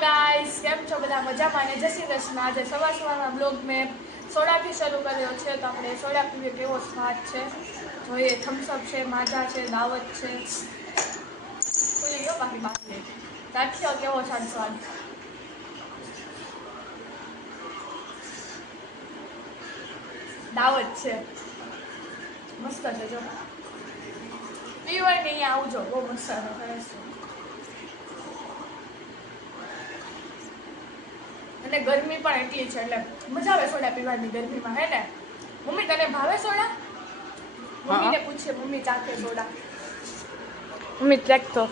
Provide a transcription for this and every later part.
Guys, કેમ છો બધા? મજામાં ને? જય શ્રી કૃષ્ણ. આજે સવારના બ્લોગ મેં સોડાથી શરૂ કર્યો છે. તો આપણે સોડા પીવીએ, કેવો સ્વાદ છે જોઈએ. થમ્સઅપ છે, માજા છે, દાવત છે, કોઈ ગયો બાકી બાકી ચાખ્યો કેવો છે સ્વાદ. દાવત છે, મસ્ત છે. જો પીવાય ને અહીંયા આવજો, બહુ મસ્ત છે, સરસ છે. અને ગરમી પણ એટલી છે એટલે મજા આવે સોડા પીવાની ગરમીમાં, હે ને? મમ્મી તને ભાવે સોડા? મમ્મીને પૂછે, મમ્મી ચાખે સોડા. મમ્મી ચાખ તો.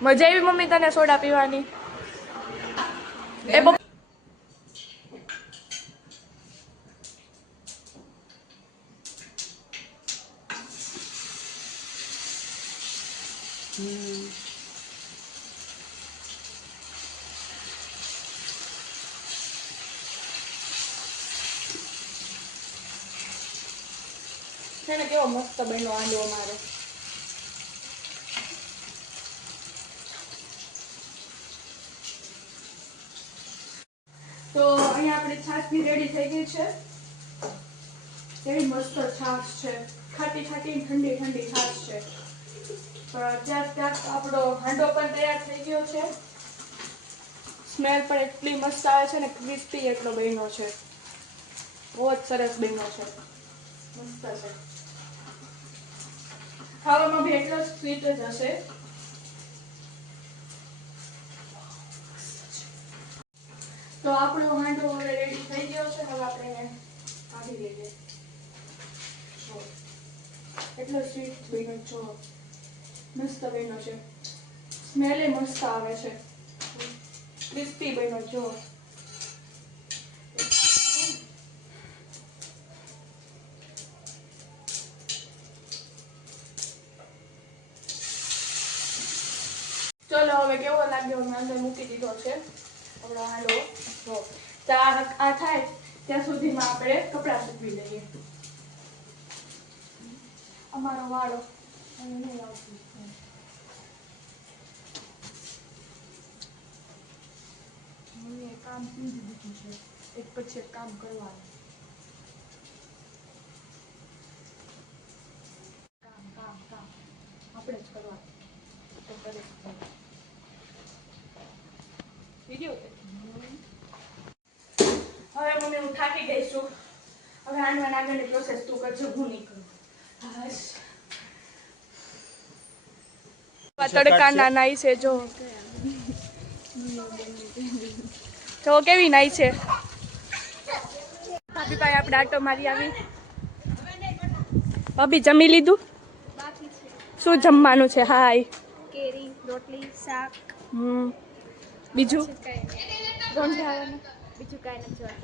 મજા આવી મમ્મી તને સોડા પીવાની? એ છે ને કેવો મસ્ત બન્યો આંડો અમારે. તો અહીંયા આપણી છાશ બી રેડી થઈ ગઈ છે. કેવી મસ્ત છાશ છે, ખાટી ખાટી ઠંડી ઠંડી છાશ છે. ત્યાં ત્યાં આપણો હાંડો પણ તૈયાર થઈ ગયો છે. સ્મેલ પણ એટલી મસ્ત આવે છે ને, ક્રિસ્પી એટલો બન્યો છે, બહુ જ સરસ બન્યો છે, મસ્ત છે. ખાવામાં બી એટલો સ્વીટ જ હશે. તો આપણો હાંડો હવે રેડી થઈ ગયો છે. હવે આપણે એને કાઢી લઈએ. એટલો સ્વીટ બન્યો છો, મસ્ત બન્યો છે. સ્મેલ એ મસ્ત આવે છે, ક્રિસ્પી બન્યો છો. ચલો હવે કેવો લાગ્યો મેં અંદર મૂકી દીધો છે આપણો હાંડો. જો આ થાય ત્યાં સુધીમાં આપણે કપડાં સૂકવી લઈએ. અમારો વાળો નહીં આવતું. મમ્મીએ કામ સમજી દીધું છે, એક પછી એક કામ કરવાનું. કામ કામ કામ આપણે જ કરવાનું. તો કરે વિડીયો. હવે મમ્મી હું થાકી ગઈ છું. હવે આનવાના આગળની પ્રોસેસ તું કરજો, હું નહીં કરું. તડકા ના નાઈ છે. જો જો કેવી નાઈ છે. ભાભી ભાઈ આપણે આટો મારી આવી. ભાભી જમી લીધું? શું જમવાનું છે? હાય કેરી, રોટલી, શાક. બીજું બીજું કાંઈ નથી.